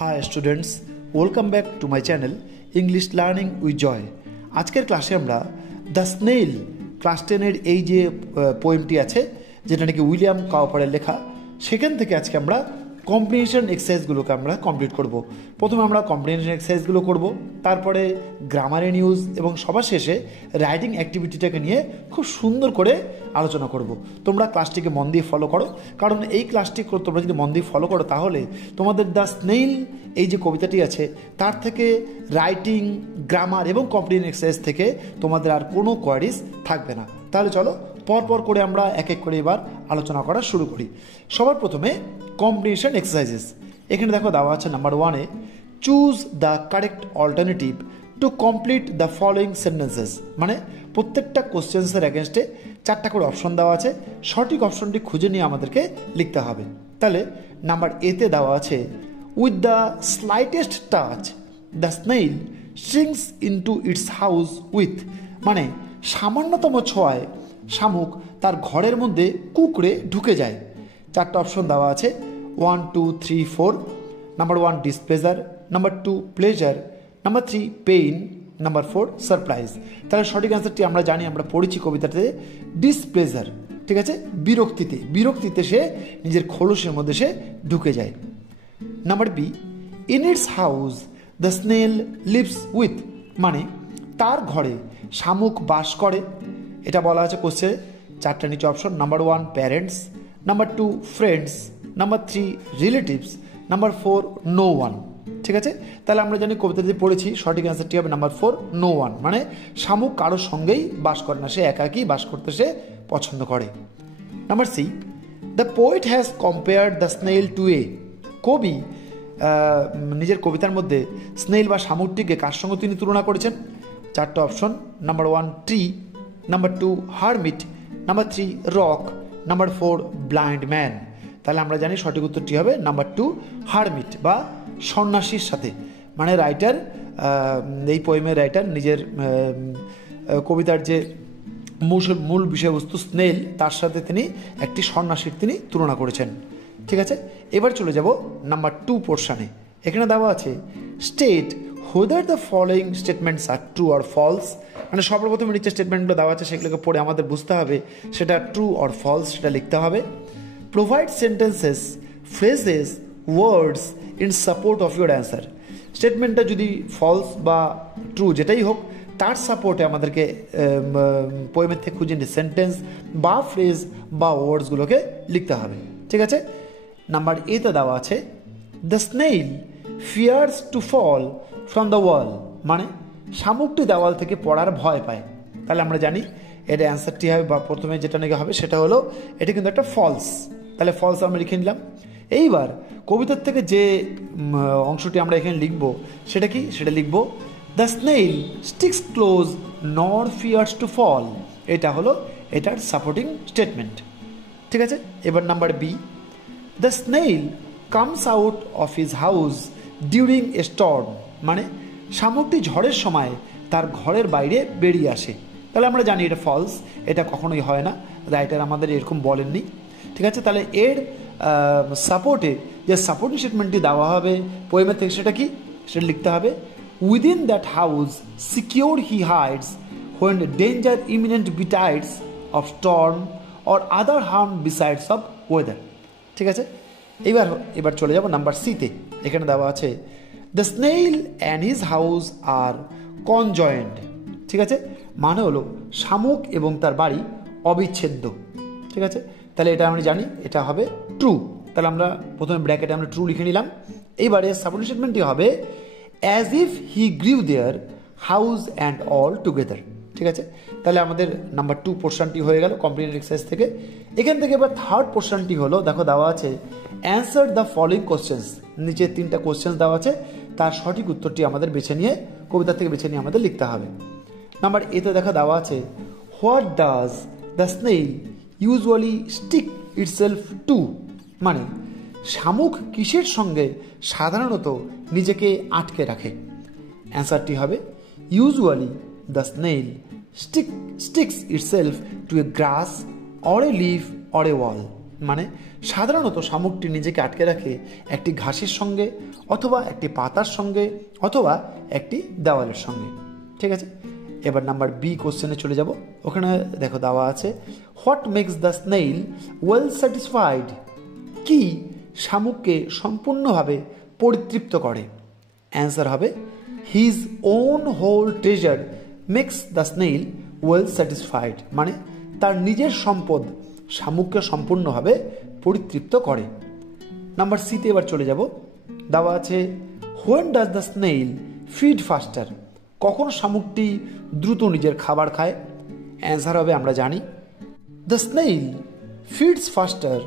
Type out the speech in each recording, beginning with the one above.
High students, welcome back to my channel English learning with Joy. আজকের ক্লাসে আমরা the snail class 10-এর এই যে পোয়েমটি আছে, যেটা নাকি উইলিয়াম কাউপারের লেখা, সেখান থেকে আজকে আমরা কম্প্রিহেনশন এক্সারসাইজগুলোকে আমরা কমপ্লিট করব। প্রথমে আমরা কম্প্রিহেনশন এক্সারসাইজগুলো করব, তারপরে গ্রামারে নিউজ এবং সবার শেষে রাইটিং অ্যাক্টিভিটিটাকে নিয়ে খুব সুন্দর করে আলোচনা করব। তোমরা ক্লাসটিকে মন দিয়ে ফলো করো, কারণ এই ক্লাসটি তোমরা যদি মন দিয়ে ফলো করো তাহলে তোমাদের দ্য স্নেইল এই যে কবিতাটি আছে তার থেকে রাইটিং, গ্রামার এবং কম্প্রিহেনশন এক্সারসাইজ থেকে তোমাদের আর কোনো কোয়ারিজ থাকবে না। তাহলে চলো পরপর করে আমরা এক এক করে এবার আলোচনা করা শুরু করি। সবার প্রথমে কম্প্রিহেনশন এক্সারসাইজেস। এখানে দেখো দেওয়া আছে নাম্বার 1-এ choose the correct alternative to complete the following sentences. মানে প্রত্যেকটা কোশ্চেন্সের অ্যাগেনস্টে 4টা করে অপশন দেওয়া আছে, সঠিক অপশনটি খুঁজে নিয়ে আমাদেরকে লিখতে হবে। তাহলে নাম্বার এতে দেওয়া আছে with the slightest touch the snail shrinks into its house with. মানে সামান্যতম ছোঁয়ায় শামুক তার ঘরের মধ্যে কুঁকড়ে ঢুকে যায়। 4টা অপশন দেওয়া আছে, 1, 2, 3, 4। Number 1 displeasure, number 2 pleasure, number 3 pain, number 4 surprise. তাহলে সঠিক অ্যান্সারটি আমরা জানি, আমরা পড়েছি কবিতাতে ডিসপ্লেজার। ঠিক আছে, বিরক্তিতে সে নিজের খোলসের মধ্যে সে ঢুকে যায়। Number be in it's house the snail lives with. মানে তার ঘরে শামুক বাস করে, এটা বলা আছে কোশ্চেনে। 4টা নিচে option, number 1 parents, number 2 friends, number 3 relatives, number 4 no one. ঠিক আছে, তাহলে আমরা জানি কবিতাতে পড়েছি সঠিক অ্যান্সারটি হবে নাম্বার 4 নো ওয়ান। মানে শামুক কারোর সঙ্গেই বাস করে না, সে একাকী বাস করতে সে পছন্দ করে। Number C the poet has compared the snail to a. কবি নিজের কবিতার মধ্যে স্নেইল বা শামুকটিকে কার সঙ্গে তিনি তুলনা করেছেন? 4টা option, number 1 tree, number 2 hermit, number 3 rock, number 4 blind man. তাহলে আমরা জানি সঠিক উত্তরটি হবে নাম্বার 2 হারমিট বা সন্ন্যাসীর সাথে। মানে রাইটার, এই পোয়েমের রাইটার নিজের কবিতার যে মূল বিষয়বস্তু স্নেইল, তার সাথে তিনি একটি সন্ন্যাসীর তিনি তুলনা করেছেন। ঠিক আছে, এবার চলে যাব নাম্বার 2 পোর্শনে। এখানে দেওয়া আছে state whether the following statements are true or false। মানে সর্বপ্রথম নিচে স্টেটমেন্টগুলো দেওয়া আছে, সেগুলোকে পড়ে আমাদের বুঝতে হবে সেটা ট্রু অর ফলস, সেটা লিখতে হবে। Provide sentences, phrases, words in support of your answer. স্টেটমেন্টটা যদি ফলস বা ট্রু যেটাই হোক, তার সাপোর্টে আমাদেরকে পোয়েমের থেকে খুঁজে নিয়ে সেন্টেন্স বা ফ্রেজ বা ওয়ার্ডসগুলোকে লিখতে হবে। ঠিক আছে, নাম্বার এতে দেওয়া আছে the snail fears to fall from the wall. মানে শামুকটি দেওয়াল থেকে পড়ার ভয় পায়। তাহলে আমরা জানি এটা অ্যান্সারটি হবে, বা প্রথমে যেটা নাকি হবে সেটা হলো এটা কিন্তু একটা ফলস। তাহলে ফলস আমরা লিখে নিলাম। এইবার কবিতার থেকে যে অংশটি আমরা এখানে লিখব সেটা কি? সেটা লিখব দ্য স্নেইল স্টিক্স ক্লোজ নর ফিয়ার্স টু ফল। এটা হলো এটার সাপোর্টিং স্টেটমেন্ট। ঠিক আছে, এবার number B the snail comes out of his house during a Sturm. মানে শামুকটি ঝড়ের সময় তার ঘরের বাইরে বেরিয়ে আসে। তাহলে আমরা জানি এটা ফলস, এটা কখনোই হয় না, রাইটার আমাদের এরকম বলেননি। ঠিক আছে, তাহলে এর সাপোর্টে যে সাপোর্টিং স্টেটমেন্টটি দেওয়া হবে পোয়েমের থেকে, সেটা কি? সেটা লিখতে হবে within that house secure he hides when danger imminent betides of storm or other harm besides of weather. ঠিক আছে, এবার চলে যাব নাম্বার সিতে। এখানে দেওয়া আছে the snail and his house are conjoint. ঠিক আছে, মানে হলো শামুক এবং তার বাড়ি অবিচ্ছেদ্য। ঠিক আছে, তাহলে এটা আমরা জানি এটা হবে ট্রু। তাহলে আমরা প্রথমে ব্র্যাকেটে আমরা ট্রু লিখে নিলাম। এইবারে সাপোর্টিং স্টেটমেন্টটি হবে as if he গ্রিউ their house and all together. ঠিক আছে, তাহলে আমাদের নাম্বার 2 পোর্শনটি হয়ে গেল কম্প্রিহেনশন এক্সারসাইজ থেকে। এখান থেকে এবার থার্ড পোর্শনটি হলো, দেখো দেওয়া আছে অ্যান্সার দ্য ফলোয়িং কোশ্চেন্স। নিচে 3টা কোশ্চেন দেওয়া আছে, তার সঠিক উত্তরটি আমাদের বেছে নিয়ে কবিতা থেকে বেছে নিয়ে আমাদের লিখতে হবে। নাম্বার এতে দেখা দেওয়া আছে what does the snail usually stick itself to. মানে শামুক কিসের সঙ্গে সাধারণত নিজেকে আটকে রাখে? অ্যান্সারটি হবে usually the snail sticks itself to a grass or a leaf or a wall. মানে সাধারণত শামুকটি নিজেকে আটকে রাখে একটি ঘাসের সঙ্গে অথবা একটি পাতার সঙ্গে অথবা একটি দেওয়ালের সঙ্গে। ঠিক আছে, এবার নাম্বার বি কোশ্চেনে চলে যাব। ওখানে দেখো দেওয়া আছে, what makes the snail well satisfied? কি শামুককে সম্পূর্ণভাবে পরিতৃপ্ত করে? অ্যান্সার হবে his own whole treasure makes the snail well satisfied, মানে তার নিজের সম্পদ শামুককে সম্পূর্ণভাবে পরিতৃপ্ত করে। নাম্বার সিতে এবার চলে যাব। দেওয়া আছে, when does the snail feed ফাস্টার? কখন শামুকটি দ্রুত নিজের খাবার খায়? অ্যান্সার হবে আমরা জানি, the snail feeds faster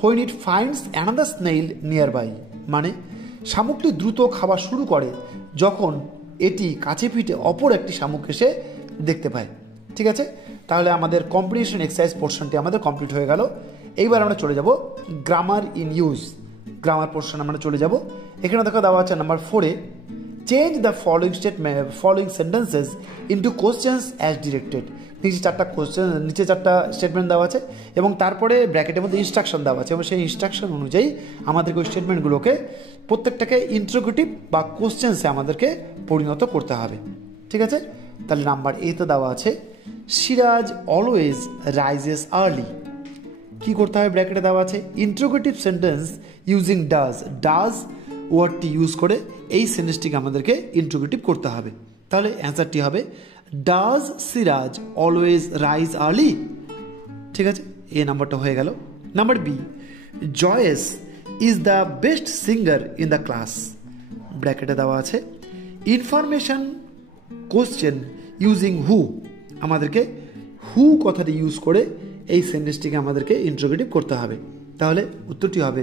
when it finds another snail nearby, মানে শামুকটি দ্রুত খাওয়া শুরু করে যখন এটি কাছে পিঠে অপর একটি শামুক এসে দেখতে পায়। ঠিক আছে, তাহলে আমাদের কম্প্রিহেনশন এক্সারসাইজ পোর্শনটি আমাদের কমপ্লিট হয়ে গেল। এইবার আমরা চলে যাব grammar in use. Grammar portion আমরা চলে যাব। এখানে দেখো দেওয়া আছে নাম্বার 4-এ, change the following sentences into questions as directed. নিচে চারটা স্টেটমেন্ট দেওয়া আছে এবং তারপরে ব্র্যাকেটের মধ্যে ইনস্ট্রাকশন দেওয়া আছে এবং সেই ইনস্ট্রাকশন অনুযায়ী আমাদেরকে ওই স্টেটমেন্টগুলোকে প্রত্যেকটাকে ইন্টারোগেটিভ বা কোশ্চেন্সে আমাদেরকে পরিণত করতে হবে। ঠিক আছে, তাহলে নাম্বার এতে দেওয়া আছে, সিরাজ অলওয়েজ রাইজেস আর্লি। কী করতে হবে? ব্র্যাকেটে দেওয়া আছে interrogative sentence using does. Does ওয়ার্ডটি ইউজ করে এই সেন্টেন্সটিকে আমাদেরকে ইন্টারোগেটিভ করতে হবে। তাহলে অ্যান্সারটি হবে, does Siraj always rise early. ঠিক আছে, এ নাম্বারটা হয়ে গেল। Number B, Joyce is the best singer in the class. ব্র্যাকেটে দেওয়া আছে ইনফরমেশন কোশ্চেন ইউজিং হু। আমাদেরকে হু কথাটি ইউজ করে এই সেন্টেন্সটিকে আমাদেরকে ইন্টারোগেটিভ করতে হবে। তাহলে উত্তরটি হবে,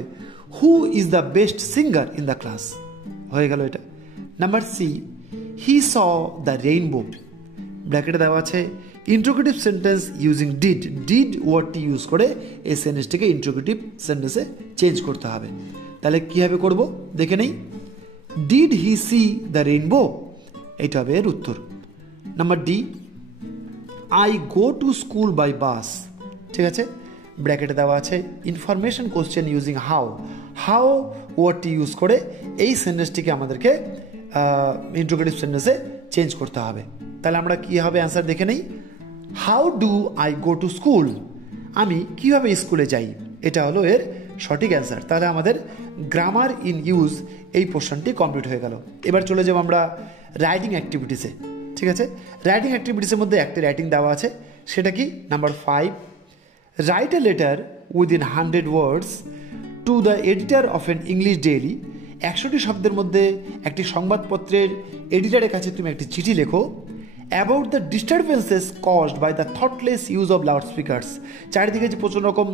who is the best singer in the class. হয়ে গেল এটা। Number C, he saw the rainbow. ব্র্যাকেটে দেওয়া আছে interrogative sentence using did. Did ওয়ার্ডটি ইউজ করে এই সেন্টেন্সটিকে ইন্টারোগেটিভ সেন্টেন্সে চেঞ্জ করতে হবে। তাহলে কীভাবে করব দেখে নেই। Did he see the rainbow, এইটা হবে এর উত্তর। Number D, I go to school by bus. ঠিক আছে, ব্র্যাকেটে দেওয়া আছে information question using how. How ওয়ার্ডটি ইউজ করে এই সেন্টেন্সটিকে আমাদেরকে ইন্টারোগেটিভ সেন্টেন্সে চেঞ্জ করতে হবে। তাহলে আমরা কী হবে অ্যান্সার দেখে নেই। How do I go to school? আমি কিভাবে স্কুলে যাই, এটা হলো এর সঠিক অ্যান্সার। তাহলে আমাদের গ্রামার ইন ইউজ এই পোর্শনটি কমপ্লিট হয়ে গেল। এবার চলে যাব আমরা রাইটিং অ্যাক্টিভিটিসে। ঠিক আছে, রাইটিং অ্যাক্টিভিটিসের মধ্যে একটি রাইটিং দেওয়া আছে, সেটা কি number 5, write a letter within 100 words to the editor of an English daily. 100টি শব্দের মধ্যে একটি সংবাদপত্রের এডিটরের কাছে তুমি একটি চিঠি লেখো। About the disturbances caused by the thoughtless use of loudspeakers. চারিদিকে যে প্রচণ্ড রকম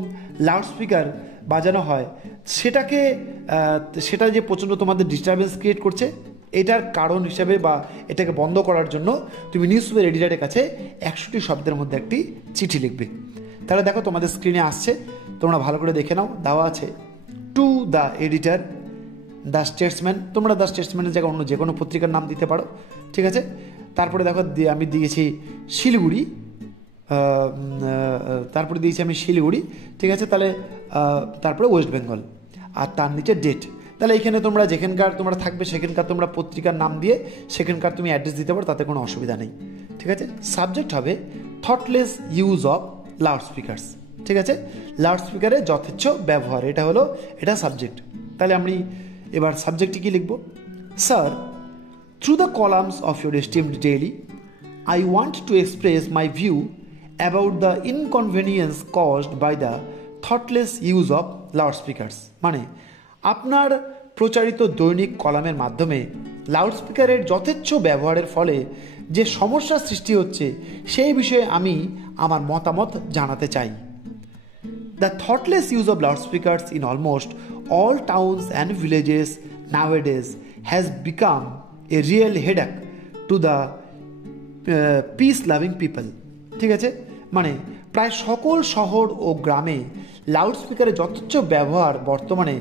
লাউড স্পিকার বাজানো হয় সেটা যে প্রচণ্ড তোমাদের ডিস্টারবেন্স ক্রিয়েট করছে, এটার কারণ হিসাবে বা এটাকে বন্ধ করার জন্য তুমি নিউজ পেপার এডিটরের কাছে 100টি শব্দের মধ্যে একটি চিঠি লিখবে। তাহলে দেখো তোমাদের স্ক্রিনে আসছে, তোমরা ভালো করে দেখে নাও। দেওয়া আছে two the editor, the Statesman. তোমরা দ্য স্টেটসম্যানের জায়গায় অন্য যে কোনো পত্রিকার নাম দিতে পারো। ঠিক আছে, তারপরে দেখো আমি দিয়েছি শিলিগুড়ি, ঠিক আছে, তাহলে তারপরে ওয়েস্ট বেঙ্গল, আর তার নিচে ডেট। তাহলে এখানে তোমরা যেখানকার তোমরা থাকবে সেখানকার তোমরা পত্রিকার নাম দিয়ে সেখানকার তুমি অ্যাড্রেস দিতে পারো, তাতে কোনো অসুবিধা নেই। ঠিক আছে, সাবজেক্ট হবে thoughtless use of loudspeakers. ঠিক আছে, লাউড স্পিকারের যথেচ্ছ ব্যবহার, এটা সাবজেক্ট। তাহলে আমি এবার সাবজেক্টটি কি লিখব? Sir, through the columns of your esteemed daily I want to express my view about the inconvenience caused by the thoughtless use of loudspeakers. মানে আপনার প্রচারিত দৈনিক কলামের মাধ্যমে লাউড স্পিকারের যথেচ্ছ ব্যবহারের ফলে যে সমস্যার সৃষ্টি হচ্ছে সেই বিষয়ে আমি আমার মতামত জানাতে চাই। The thoughtless use of loudspeakers in almost all towns and villages nowadays has become a real headache to the peace-loving people. ঠিক আছে, মানে প্রায় সকল শহর ও গ্রামে লাউডস্পিকারের যথেচ্ছ ব্যবহার বর্তমানে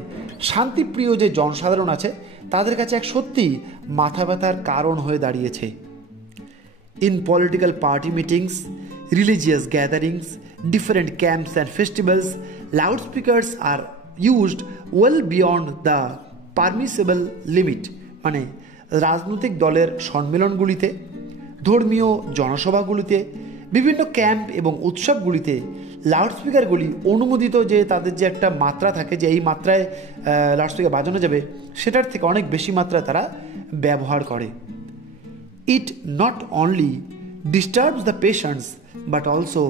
শান্তিপ্রিয় যে জনসাধারণ আছে তাদের কাছে এক সত্যি মাথা ব্যথার কারণ হয়ে দাঁড়িয়েছে। In political party meetings, religious gatherings, different camps and festivals, loudspeakers are used well beyond the permissible limit. মানে রাজনৈতিক দলের সম্মেলনগুলিতে, ধর্মীয় জনসভাগুলিতে, বিভিন্ন ক্যাম্প এবং উৎসবগুলিতে লাউডস্পিকারগুলি অনুমোদিত যে তাদের যে একটা মাত্রা থাকে যে এই মাত্রায় লাউডস্পিকার বাজানো যাবে সেটার থেকে অনেক বেশি মাত্রায় তারা ব্যবহার করে। It not only disturbs the patients but also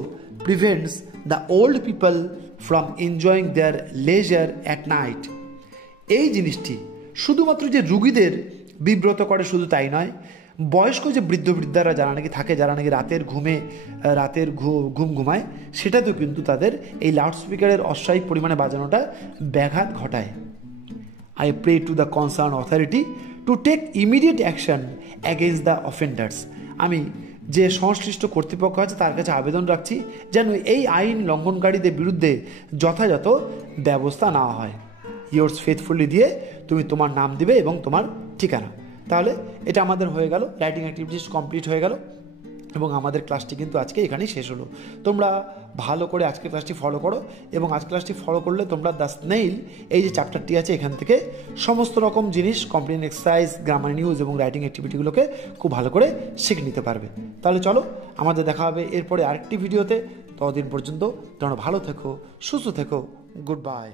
prevents the old people from enjoying their leisure at night. এই জিনিসটি শুধুমাত্র যে রুগীদের বিব্রত করে শুধু তাই নয়, বয়স্ক যে বৃদ্ধারা যারা নাকি থাকে, যারা নাকি রাতের ঘুম ঘুমায়, সেটাতেও কিন্তু তাদের এই লাউডস্পিকারের অস্বাভাবিক পরিমাণে বাজানোটা ব্যাঘাত ঘটায়। I pray to the concerned authority to take immediate action against the offenders. আমি যে সংশ্লিষ্ট কর্তৃপক্ষ আছে তার কাছে আবেদন রাখছি যেন এই আইন লঙ্ঘনকারীদের বিরুদ্ধে যথাযথ ব্যবস্থা নেওয়া হয়। ইয়োর্স ফেথফুলি দিয়ে তুমি তোমার নাম দিবে এবং তোমার ঠিকানা। তাহলে এটা আমাদের হয়ে গেল, রাইটিং অ্যাক্টিভিটিস কমপ্লিট হয়ে গেল এবং আমাদের ক্লাসটি কিন্তু আজকে এখানেই শেষ হলো। তোমরা ভালো করে আজকের ক্লাসটি ফলো করো এবং আজকের ক্লাসটি ফলো করলে তোমরা দ্য স্নেইল এই যে চ্যাপ্টারটি আছে এখান থেকে সমস্ত রকম জিনিস, কম্প্রিহেনশন এক্সারসাইজ, গ্রামার নিউজ এবং রাইটিং অ্যাক্টিভিটিগুলোকে খুব ভালো করে শিখে নিতে পারবে। তাহলে চলো আমাদের দেখা হবে এরপরে আরেকটি ভিডিওতে। ততদিন পর্যন্ত তোমরা ভালো থেকো, সুস্থ থেকো, গুড বাই।